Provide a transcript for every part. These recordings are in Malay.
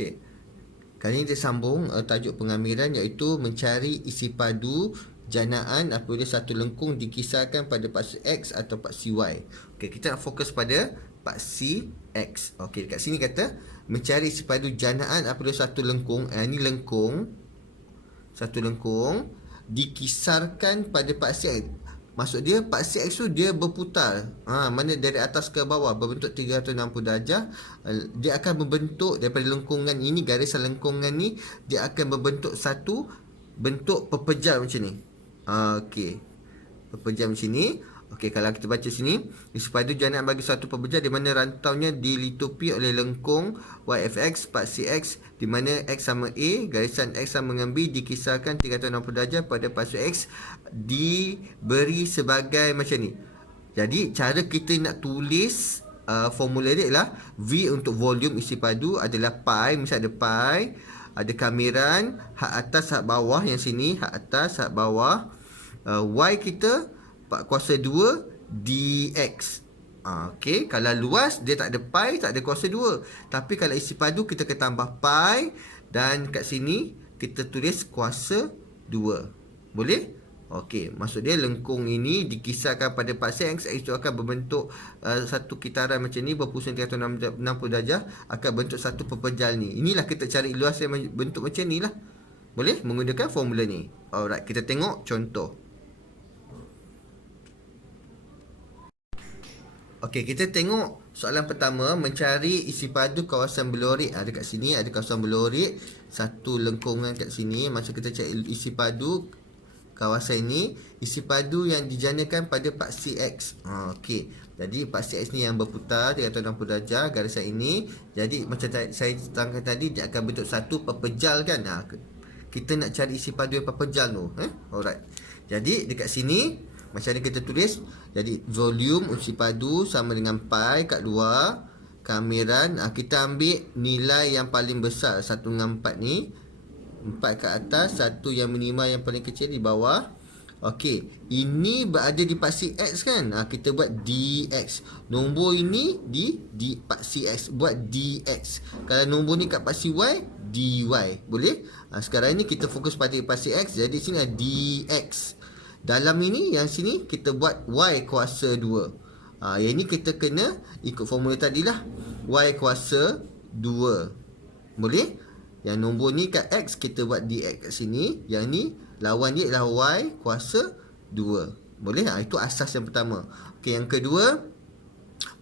Okey. Kali ini kita sambung tajuk pengambilan iaitu mencari isi padu janaan apabila satu lengkung dikisarkan pada paksi X atau paksi Y. Okey, kita nak fokus pada paksi X. Okey, dekat sini kata mencari isi padu janaan apabila satu lengkung, ini lengkung, satu lengkung dikisarkan pada paksi X. Maksud dia paksi X tu dia berputar. Mana dari atas ke bawah berbentuk 360 darjah. Dia akan membentuk daripada lengkungan ini, garisan lengkungan ni dia akan membentuk satu bentuk pepejal macam ni. Okey. Pepejal macam ni. Okey, kalau kita baca sini, isi padu janaan bagi satu pepejal di mana rantaunya dilitupi oleh lengkung YFX paksi X di mana X sama A, garisan X sama dengan B dikisarkan 360 darjah pada paksi X diberi sebagai macam ni. Jadi cara kita nak tulis formula dia adalah V untuk volume isi padu adalah pi, misal ada pi, ada kamiran, hak atas hak bawah yang sini, hak atas hak bawah, Y kita 4/2 dx. Okey, kalau luas dia tak ada pi, tak ada kuasa 2. Tapi kalau isi padu kita akan tambah pi dan kat sini kita tulis kuasa 2. Boleh? Okey, maksud dia lengkung ini dikisarkan pada paksi X itu akan berbentuk satu kitaran macam ni berpusing 360 darjah, akan bentuk satu pepejal ni. Inilah kita cari luas yang bentuk macam ni lah. Boleh menggunakan formula ni. Alright, kita tengok contoh. Okey, kita tengok soalan pertama, mencari isi padu kawasan belorik. Dekat sini ada kawasan belorik, satu lengkungan kat sini. Masa kita cari isi padu kawasan ini, isi padu yang dijanakan pada paksi X. Okey, jadi paksi X ni yang berputar 360 darjah, garisan ini. Jadi macam saya terangkan tadi, dia akan bentuk satu pepejal kan. Kita nak cari isi padu yang pepejal tu. Alright. Jadi dekat sini macam ni kita tulis. Jadi volume isi padu sama dengan pi kat luar, kamiran kita ambil nilai yang paling besar 1 dengan 4 ni, 4 kat atas, 1 yang minima yang paling kecil di bawah. Okey, ini berada di paksi X kan. Kita buat dx. Nombor ini di paksi X, buat dx. Kalau nombor ni kat paksi Y, dy. Boleh? Sekarang ni kita fokus pada paksi X, jadi sini ada dx. Dalam ini, yang sini kita buat Y kuasa 2. Yang ni kita kena ikut formula tadilah, Y kuasa 2. Boleh? Yang nombor ni kat X, kita buat dx kat sini. Yang ni lawan dia adalah Y kuasa 2. Boleh? Itu asas yang pertama. Okey, yang kedua,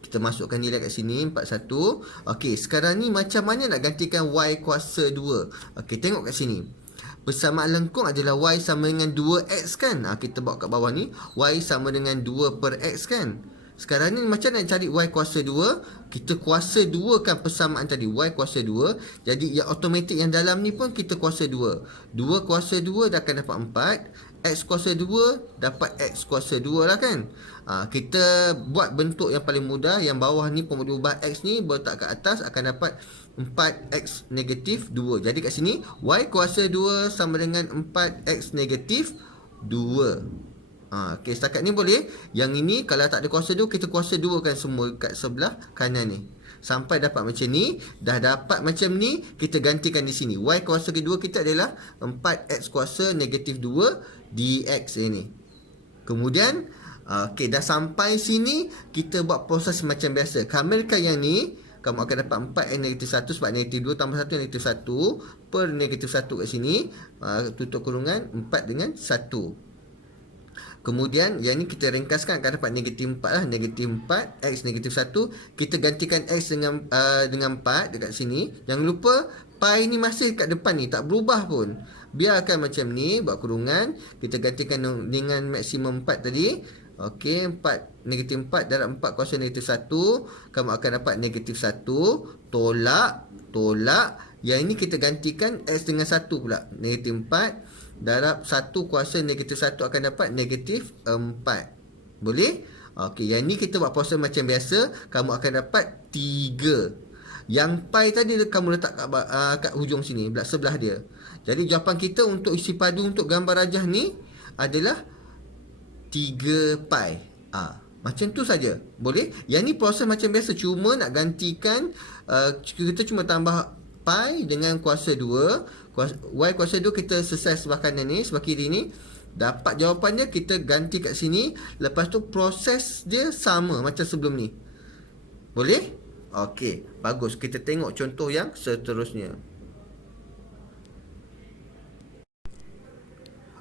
kita masukkan nilai kat sini 41. Okey, sekarang ni macam mana nak gantikan Y kuasa 2? Okey, tengok kat sini. Persamaan lengkung adalah Y sama dengan 2X kan. Kita bawa kat bawah ni, Y sama dengan 2/X kan. Sekarang ni macam nak cari Y kuasa 2? Kita kuasa 2 kan persamaan tadi, Y kuasa 2. Jadi yang automatik yang dalam ni pun kita kuasa 2. 2 kuasa 2 dah akan dapat 4. X kuasa 2 dapat X kuasa 2 lah kan. Kita buat bentuk yang paling mudah. Yang bawah ni pemohon ubah X ni berletak kat atas akan dapat 4x negatif 2. Jadi kat sini Y kuasa 2 sama dengan 4x negatif 2. Okey, setakat ni boleh. Yang ini kalau tak ada kuasa 2, kita kuasa 2 kan semua kat sebelah kanan ni. Sampai dapat macam ni. Dah dapat macam ni, kita gantikan di sini. Y kuasa kedua kita adalah 4x kuasa negatif 2 dx ini. Kemudian okey, dah sampai sini, kita buat proses macam biasa. Kamilkan yang ni, kamu akan dapat 4x negatif 1 sebab negatif 2 tambah 1 negatif 1 per negatif 1 kat sini. Tutup kurungan 4 dengan 1. Kemudian yang ni kita ringkaskan akan dapat negatif 4 lah. Negatif 4 X negatif 1. Kita gantikan X dengan 4 dekat sini. Jangan lupa pi ni masih kat depan ni, tak berubah pun. Biarkan macam ni, buat kurungan. Kita gantikan dengan maksimum 4 tadi. Okey, 4 negatif 4 darab 4 kuasa negatif 1. Kamu akan dapat negatif 1. Tolak. Yang ini kita gantikan X dengan 1 pula. Negatif 4 darab 1 kuasa negatif 1 akan dapat negatif 4. Boleh? Okey, yang ni kita buat proses macam biasa. Kamu akan dapat 3. Yang pi tadi kamu letak kat hujung sini, sebelah dia. Jadi jawapan kita untuk isi padu untuk gambar rajah ni adalah 3 pi. Macam tu saja. Boleh? Yang ni proses macam biasa, cuma nak gantikan kita cuma tambah pi dengan kuasa 2. Y kuasa 2 kita selesai sebelah kanan ni, sebelah kiri ni. Dapat jawapan dia, kita ganti kat sini. Lepas tu proses dia sama macam sebelum ni. Boleh? Okey, bagus. Kita tengok contoh yang seterusnya.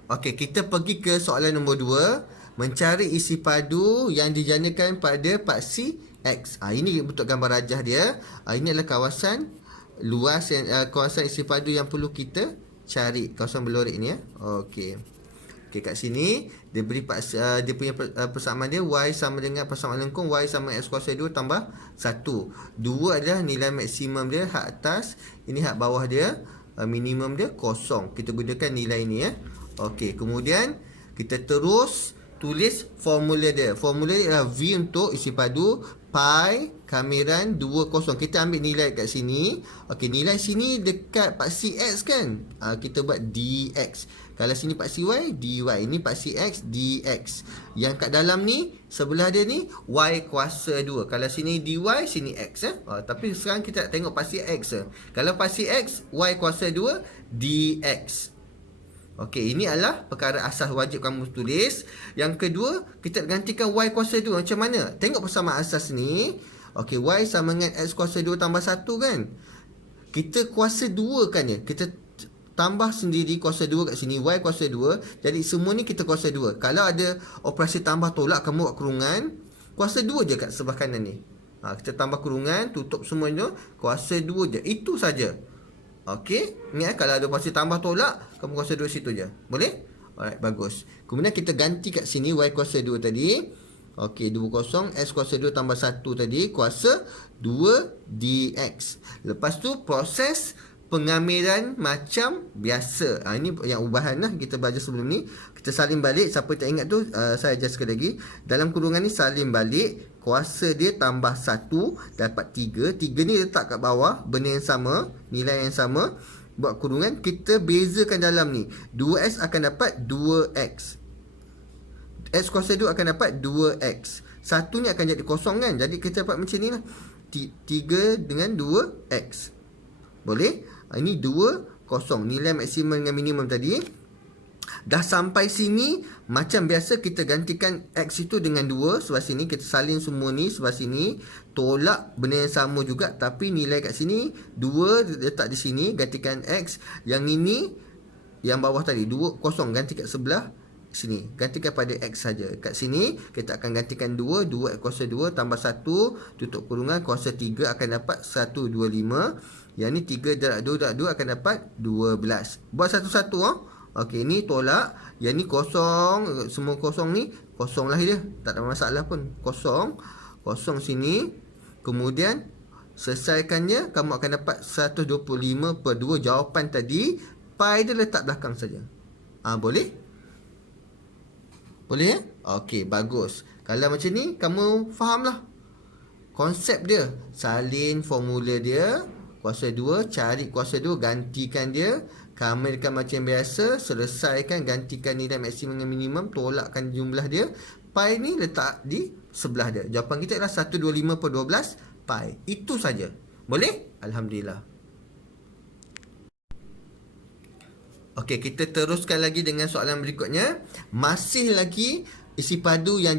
Okey, kita pergi ke soalan nombor 2. Mencari isi padu yang dijanakan pada paksi X. Ini bentuk gambar rajah dia. Ini adalah kawasan luas, kawasan isi padu yang perlu kita cari. Kawasan berlorik ni ya. Okey. Okey, kat sini dia beri dia punya persamaan dia y sama dengan persamaan lengkung y sama x kuasa 2 tambah 1. 2 adalah nilai maksimum dia, hak atas. Ini hak bawah dia, minimum dia kosong. Kita gunakan nilai ni ya. Okey, kemudian kita terus tulis formula dia. Formula dia adalah V untuk isi padu, pi kamiran 20. Kita ambil nilai kat sini. Okey, nilai sini dekat paksi X kan? Kita buat dx. Kalau sini paksi Y, dy. Ini paksi X, dx. Yang kat dalam ni, sebelah dia ni, Y kuasa 2. Kalau sini dy, sini X. Tapi sekarang kita nak tengok paksi X. Kalau paksi X, Y kuasa 2, dx. Okey, ini adalah perkara asas wajib kamu tulis. Yang kedua, kita gantikan Y kuasa 2. Macam mana? Tengok persamaan asas ni. Okey, Y sama dengan X kuasa 2 tambah 1 kan? Kita kuasa 2 kan ya? Kita tambah sendiri kuasa 2 kat sini. Y kuasa 2. Jadi semua ni kita kuasa 2. Kalau ada operasi tambah tolak, kamu buat kurungan. Kuasa 2 je kat sebelah kanan ni. Kita tambah kurungan, tutup semuanya. Kuasa 2 je. Itu saja. Okey, ni kalau ada operasi tambah tolak, kamu kuasa 2 situ je. Boleh? Alright, bagus. Kemudian kita ganti kat sini Y kuasa 2 tadi. Okey, 20 X kuasa 2 tambah 1 tadi, kuasa 2 dx. Lepas tu proses pengamilan macam biasa. Ini yang ubahan lah kita belajar sebelum ni. Kita salin balik. Siapa tak ingat tu, saya ajar sekali lagi. Dalam kurungan ni salin balik. Kuasa dia tambah 1 dapat 3. 3 ni letak kat bawah, benda yang sama, nilai yang sama. Buat kurungan, kita bezakan dalam ni. 2x akan dapat 2x. X kuasa 2 akan dapat 2x. 1 ni akan jadi kosong kan? Jadi kita dapat macam ni lah. 3 dengan 2x. Boleh? Ini 2, kosong. Nilai maksimum dengan minimum tadi. Dah sampai sini, macam biasa kita gantikan X itu dengan 2. Sebelah sini, kita salin semua ni sebelah sini. Tolak benda yang sama juga. Tapi nilai kat sini, 2 letak di sini. Gantikan X. Yang ini, yang bawah tadi, 2, kosong. Ganti kat sebelah sini. Gantikan pada X saja. Kat sini, kita akan gantikan 2. 2 kuasa 2 tambah 1. Tutup kurungan, kuasa 3 akan dapat 125. Yang ni 3 darab 2 darab 2 akan dapat 12. Buat satu-satu. Okey, ni tolak. Yang ni kosong. Semua kosong ni, kosong lah dia. Tak ada masalah pun. Kosong. Kosong sini. Kemudian, selesaikannya, kamu akan dapat 125 per 2. Jawapan tadi, pi dia letak belakang saja. Boleh? Boleh ya? Okey, bagus. Kalau macam ni, kamu faham lah konsep dia. Salin formula dia. Kuasa 2, cari kuasa 2, gantikan dia. Kamilkan macam biasa. Selesaikan, gantikan nilai maksimum dengan minimum. Tolakkan jumlah dia. Pi ni letak di sebelah dia. Jawapan kita adalah 125 per 12 pi. Itu saja. Boleh? Alhamdulillah. Okey, kita teruskan lagi dengan soalan berikutnya. Masih lagi isi padu yang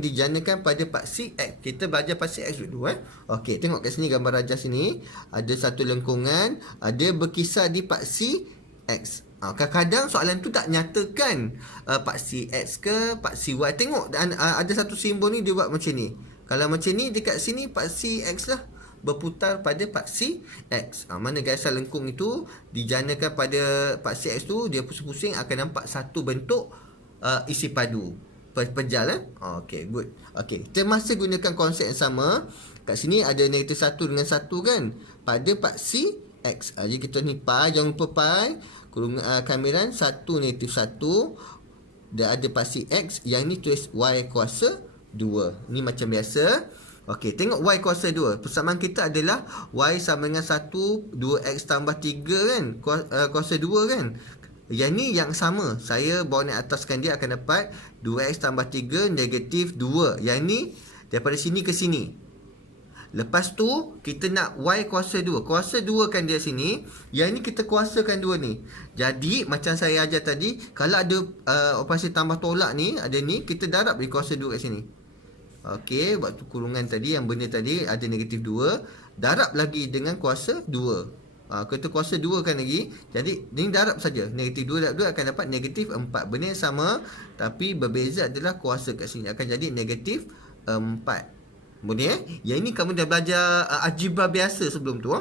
dijanakan pada paksi X. Kita belajar paksi X dulu. Okey, tengok kat sini gambar rajah sini. Ada satu lengkungan. Ada berkisar di paksi X. Kadang-kadang soalan tu tak nyatakan paksi X ke paksi Y. Tengok ada satu simbol ni dia buat macam ni. Kalau macam ni dekat sini paksi X lah. Berputar pada paksi X. Mana garisal lengkung itu dijanakan pada paksi X tu, dia pusing-pusing akan nampak satu bentuk isi padu pejal. Okey, good. Okey, kita masih gunakan konsep yang sama. Kat sini ada negatif 1 dengan 1 kan, pada paksi X. Jadi kita ni pi, jangan lupa pi, kurungan kamiran 1 negatif 1. Dia ada paksi X, yang ni tulis Y kuasa 2. Ni macam biasa. Okey, tengok Y kuasa 2. Persamaan kita adalah Y sama dengan 1, 2X tambah 3 kan, kuasa 2 kan. Yang ni yang sama. Saya bawa naik ataskan dia akan dapat 2x tambah 3 negatif 2. Yang ni daripada sini ke sini. Lepas tu kita nak Y kuasa 2. Kuasa 2 kan dia sini. Yang ni kita kuasakan 2 ni. Jadi macam saya ajar tadi, kalau ada operasi tambah tolak ni, ada ni, kita darab di kuasa 2 kat sini. Okey, waktu kurungan tadi, yang benda tadi ada negatif 2. Darab lagi dengan kuasa 2. Kita kuasa 2 kan lagi. Jadi ni darab saja. Negatif 2 darab 2 akan dapat negatif 4. Benda yang sama, tapi berbeza adalah kuasa kat sini. Akan jadi negatif 4. Boleh Yang ini kamu dah belajar algebra biasa sebelum tu.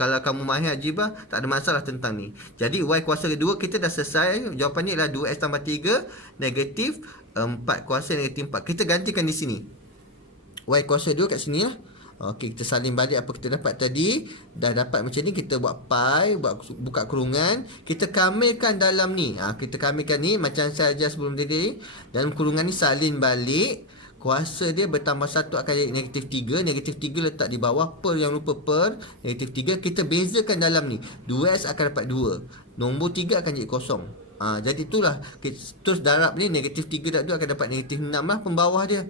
Kalau kamu mahir algebra, tak ada masalah tentang ni. Jadi Y kuasa 2 kita dah selesai. Jawapannya adalah 2x tambah 3 negatif 4 kuasa negatif 4. Kita gantikan di sini. Y kuasa 2 kat sini lah. Okey, kita salin balik apa kita dapat tadi. Dah dapat macam ni, kita buat pi, buka kurungan. Kita kamilkan dalam ni. Kita kamilkan ni macam saya ajar sebelum tadi. Dalam kurungan ni salin balik. Kuasa dia bertambah 1 akan jadi negatif 3. Negatif 3 letak di bawah. Per, yang lupa per. Negatif 3. Kita bezakan dalam ni. 2x akan dapat 2. Nombor 3 akan jadi kosong. Jadi itulah. Terus darab ni. Negatif 3 darab 2 akan dapat negatif 6 lah pembawah dia.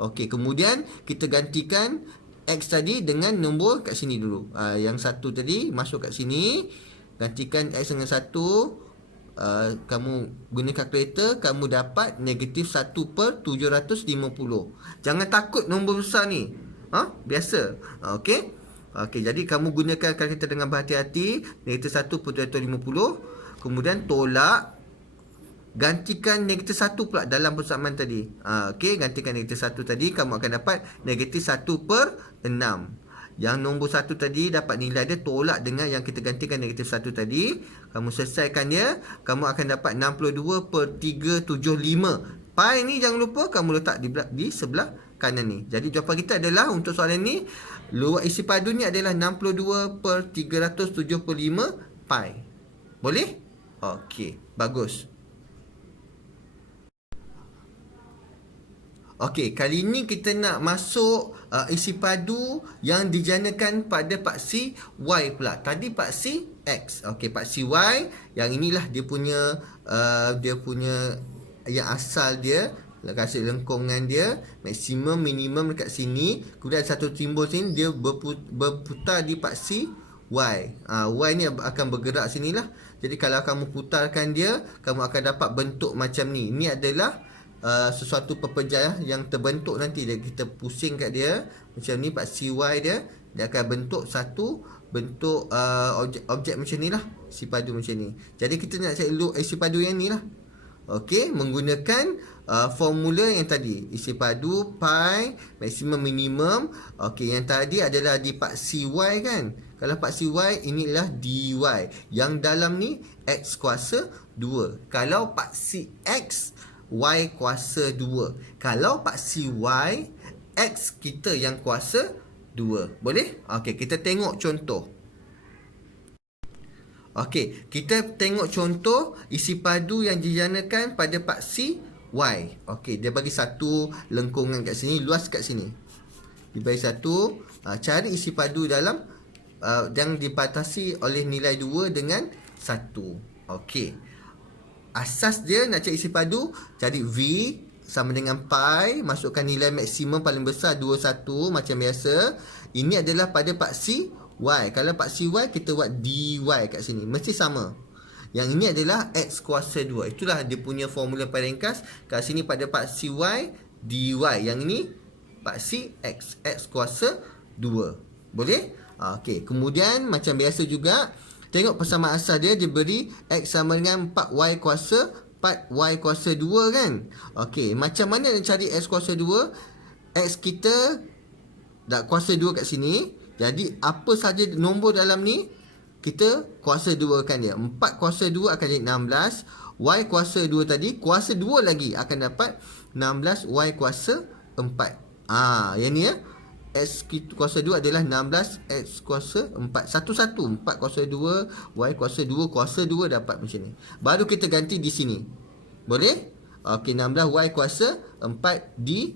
Okey, kemudian kita gantikan X tadi dengan nombor kat sini dulu. Yang satu tadi masuk kat sini. Gantikan X dengan 1. Kamu guna kalkulator, kamu dapat negatif 1 per 750. Jangan takut nombor besar ni. Biasa. Okey. Jadi kamu gunakan kalkulator dengan berhati-hati. Negatif 1 per 750. Kemudian tolak. Gantikan negatif 1 pula dalam persamaan tadi. Okey, gantikan negatif 1 tadi, kamu akan dapat negatif 1 per 6. Yang nombor 1 tadi dapat nilai dia, tolak dengan yang kita gantikan negatif 1 tadi. Kamu selesaikan dia, kamu akan dapat 62 per 375. Pi ni jangan lupa kamu letak di sebelah kanan ni. Jadi jawapan kita adalah untuk soalan ni, luas isi padu ni adalah 62 per 375 pi. Boleh? Okey, bagus. Okey, kali ni kita nak masuk isi padu yang dijanakan pada paksi Y pula. Tadi paksi X. Okey, paksi Y, yang inilah dia punya yang asal dia, kasih lengkungan dia, maksimum, minimum dekat sini. Kemudian satu simbol sini, dia berputar di paksi Y. Y ni akan bergerak sinilah. Jadi kalau kamu putarkan dia, kamu akan dapat bentuk macam ni. Ini adalah sesuatu pepejah yang terbentuk nanti. Kita pusing kat dia macam ni, paksi Y dia akan bentuk satu bentuk objek macam ni lah, isi padu macam ni. Jadi kita nak cari isi padu yang ni lah. Okey, menggunakan formula yang tadi, isi padu pi maksimum minimum. Okey, yang tadi adalah di paksi Y kan. Kalau paksi Y, inilah dy. Yang dalam ni X kuasa 2. Kalau paksi X, Y kuasa 2. Kalau paksi Y, X kita yang kuasa 2. Boleh? Okey, kita tengok contoh. Okey, kita tengok contoh isi padu yang dijanakan pada paksi Y. Okey, dia bagi satu lengkungan kat sini, luas kat sini. Dia bagi satu, cari isi padu dalam yang dibatasi oleh nilai 2 dengan 1. Okey. Asas dia nak cari isi padu, cari V sama dengan pi, masukkan nilai maksimum paling besar 21 macam biasa. Ini adalah pada paksi Y. Kalau paksi Y, kita buat dy kat sini, mesti sama. Yang ini adalah X kuasa 2. Itulah dia punya formula paling ringkas. Kat sini pada paksi Y, dy. Yang ini paksi X, X kuasa 2. Boleh? Okey, kemudian macam biasa juga, tengok persamaan asal dia diberi X sama dengan 4Y kuasa 4Y kuasa 2 kan. Okey, macam mana nak cari X kuasa 2? X kita dah kuasa 2 kat sini. Jadi apa saja nombor dalam ni, kita kuasa 2 kan dia. 4 kuasa 2 akan jadi 16. Y kuasa 2 tadi, kuasa 2 lagi akan dapat 16Y kuasa 4. Yang ni ya. X kuasa 2 adalah 16 X kuasa 4. Satu-satu. 4 kuasa 2, Y kuasa 2, kuasa 2 dapat macam ni. Baru kita ganti di sini. Boleh? Okey, 16 Y kuasa 4 dy.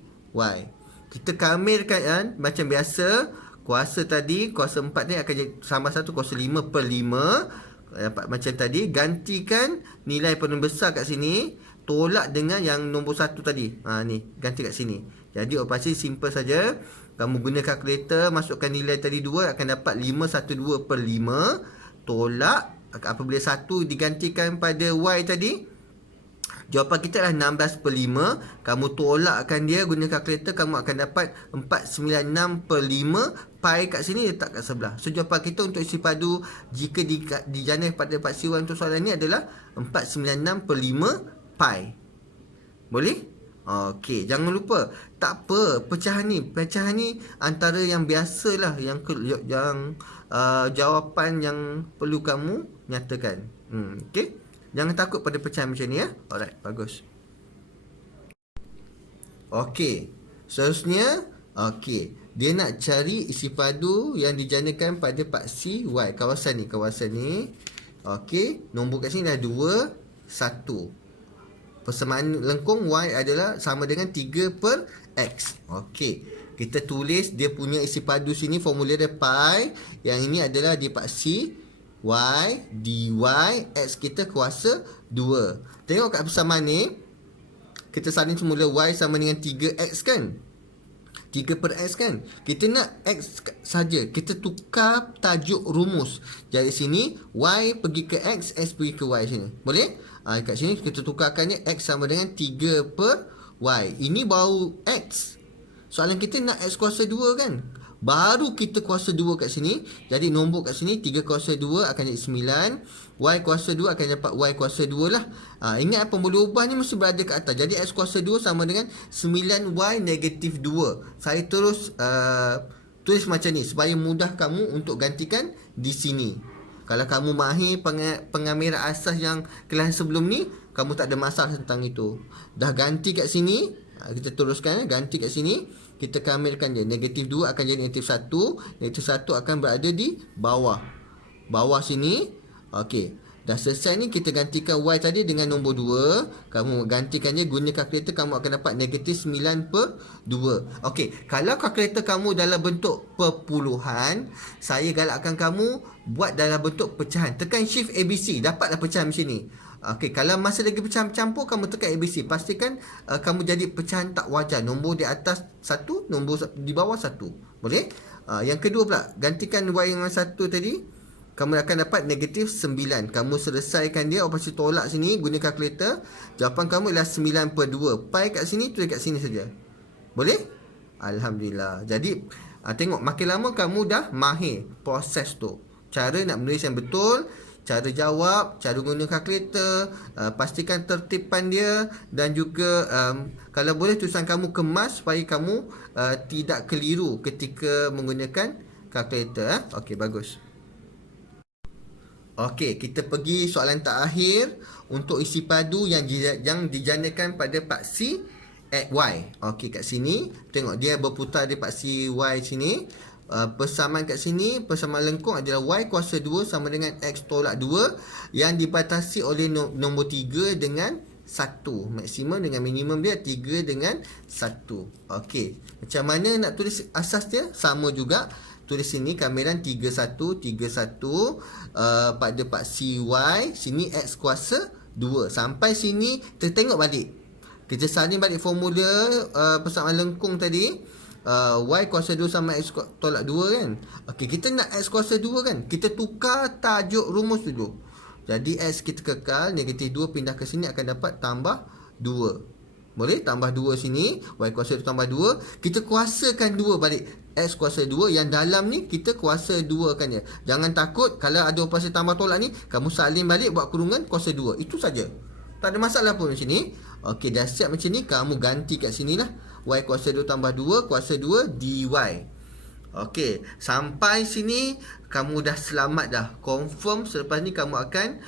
Kita kamilkan kan, macam biasa. Kuasa tadi, kuasa 4 ni akan jadi sama 1 kuasa 5 per 5. Dapat macam tadi. Gantikan nilai paling besar kat sini, tolak dengan yang nombor 1 tadi. Ni, ganti kat sini. Jadi operasi simple saja. Kamu guna kalkulator, masukkan nilai tadi 2, akan dapat 512/5. Tolak, apabila 1 digantikan pada Y tadi, jawapan kita adalah 16/5. Kamu tolakkan dia guna kalkulator, kamu akan dapat 496/5. Pi kat sini letak kat sebelah. So jawapan kita untuk isi padu jika dijana pada paksi Y untuk soalan ni adalah 496/5 pi. Boleh? Okey, jangan lupa, tak apa, pecahan ni antara yang biasalah, yang jawapan yang perlu kamu nyatakan. Okey. Jangan takut pada pecahan macam ni ya. Alright, bagus. Okey. Seterusnya, okey, dia nak cari isi padu yang dijanakan pada paksi Y. Kawasan ni. Okey, nombor kat sini dah 2, 1. Persamaan lengkung Y adalah sama dengan 3/X. Okey, kita tulis dia punya isi padu sini, formula dia pi. Yang ini adalah di paksi Y dy, X kita kuasa 2. Tengok kat persamaan ni, kita salin semula Y sama dengan 3X kan, 3/X kan. Kita nak X saja, kita tukar tajuk rumus. Jadi sini Y pergi ke X, X pergi ke Y sini. Boleh? Kat sini kita tukarkannya, X sama dengan 3/Y. Ini baru X. Soalan kita nak X kuasa 2 kan, baru kita kuasa 2 kat sini. Jadi nombor kat sini 3 kuasa 2 akan jadi 9. Y kuasa 2 akan dapat Y kuasa 2 lah. Ingat pemboleh ubah ni mesti berada kat atas. Jadi X kuasa 2 sama dengan 9Y negatif 2. Saya terus tulis macam ni supaya mudah kamu untuk gantikan di sini. Kalau kamu mahir pengamiran asas yang kelas sebelum ni, kamu tak ada masalah tentang itu. Dah ganti kat sini, kita teruskan, ganti kat sini. Kita kamilkan dia. Negatif 2 akan jadi negatif 1. Negatif 1 akan berada di bawah. Bawah sini. Okey. Dah selesai ni, kita gantikan Y tadi dengan nombor 2. Kamu gantikan dia guna kalkulator, kamu akan dapat negatif 9/2. Okey. Kalau kalkulator kamu dalam bentuk perpuluhan, saya galakkan kamu buat dalam bentuk pecahan. Tekan shift ABC, dapatlah pecahan macam ni. Okey, kalau masa lagi pecahan campur, kamu tekan ABC. Pastikan kamu jadi pecahan tak wajar. Nombor di atas 1, nombor di bawah 1. Boleh? Yang kedua pula, gantikan Y dengan 1 tadi, kamu akan dapat negatif 9. Kamu selesaikan dia, operasi tolak sini guna kalkulator. Jawapan kamu ialah 9/2. Pi kat sini, tulis kat sini saja. Boleh? Alhamdulillah. Jadi tengok, makin lama kamu dah mahir proses tu. Cara nak menulis yang betul, cara jawab, cara guna kalkulator, pastikan tertipan dia, dan juga kalau boleh tulisan kamu kemas supaya kamu tidak keliru ketika menggunakan kalkulator. Okey, bagus. Okey, kita pergi soalan terakhir untuk isi padu yang dijanakan pada paksi Y. Okey, kat sini tengok dia berputar di paksi Y sini. Persamaan kat sini, persamaan lengkung adalah Y kuasa 2 sama dengan X tolak 2 yang dibatasi oleh nombor 3 dengan 1. Maksimum dengan minimum dia 3 dengan 1. Okey, macam mana nak tulis asas dia? Sama juga. Tulis sini kamilan 31 pada paksi Y. Sini X kuasa 2. Sampai sini kita tengok balik. Kita salin balik formula persamaan lengkung tadi. Y kuasa 2 sama X tolak 2 kan. Okey, kita nak X kuasa 2 kan. Kita tukar tajuk rumus dulu. Jadi X kita kekal, negatif 2 pindah ke sini akan dapat tambah 2. Boleh? Tambah 2 sini. Y kuasa 2 tambah 2. Kita kuasakan 2 balik. X kuasa 2. Yang dalam ni kita kuasa 2 kan dia. Jangan takut kalau ada operasi tambah tolak ni, kamu salin balik buat kurungan kuasa 2. Itu saja. Tak ada masalah pun macam ni. Okey, dah siap macam ni, kamu ganti kat sini lah. Y kuasa 2 tambah 2 kuasa 2 dy. Okey, sampai sini kamu dah selamat dah. Confirm selepas ni kamu akan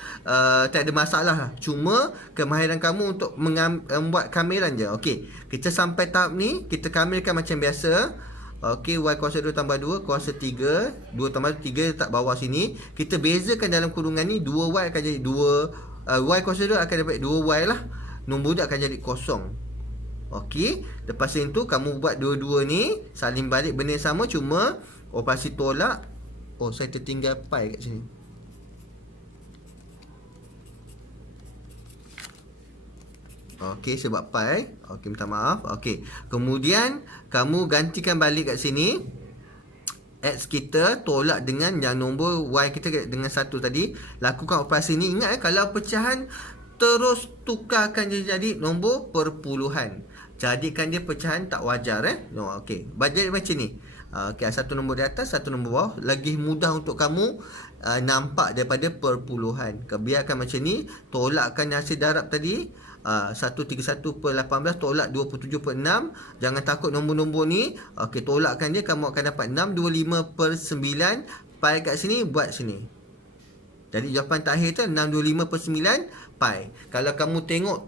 tak ada masalah lah. Cuma kemahiran kamu untuk membuat kamilan je. Okey, kita sampai tahap ni, kita kamilkan macam biasa. Okey, Y kuasa 2 tambah 2 kuasa 3. 2 tambah 3 letak bawah sini. Kita bezakan dalam kurungan ni, 2Y akan jadi 2. Y kuasa 2 akan dapat 2Y lah. Nombor dia akan jadi kosong. Okey, lepas itu kamu buat dua-dua ni, salin balik benda yang sama, cuma operasi tolak. Oh, saya tertinggal pi kat sini. Okey, sebab pi. Okey, minta maaf. Okey. Kemudian kamu gantikan balik kat sini. X kita tolak dengan yang nombor Y kita dengan 1 tadi. Lakukan operasi ni. Ingat kalau pecahan terus tukarkan jadi nombor perpuluhan. Jadikan dia pecahan tak wajar No, okey. Jadi macam ni. Okey, satu nombor di atas, satu nombor bawah. Lagi mudah untuk kamu nampak daripada perpuluhan. Biarkan macam ni. Tolakkan hasil darab tadi. 131 per 18 tolak 27 per 6. Jangan takut nombor-nombor ni. Okey, tolakkan dia, kamu akan dapat 625 per 9. Pi kat sini, buat sini. Jadi jawapan terakhir tu 625 per 9 pi. Kalau kamu tengok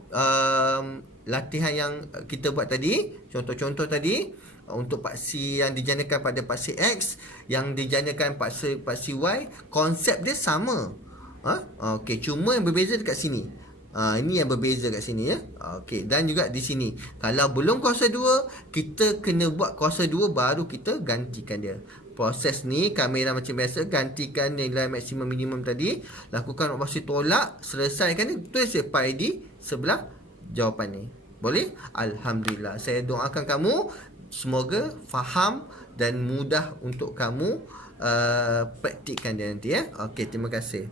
latihan yang kita buat tadi, contoh-contoh tadi, untuk paksi yang dijanakan pada paksi X, yang dijanakan paksi Y, konsep dia sama. Okey, cuma yang berbeza dekat sini. Ini yang berbeza kat sini ya. Okey, dan juga di sini. Kalau belum kuasa 2, kita kena buat kuasa 2 baru kita gantikan dia. Proses ni kamera macam biasa, gantikan nilai maksimum minimum tadi, lakukan operasi tolak, selesaikan dia, tulis pi di sebelah jawapan ni. Boleh? Alhamdulillah. Saya doakan kamu semoga faham dan mudah untuk kamu praktikkan dia nanti ya. Okey, terima kasih.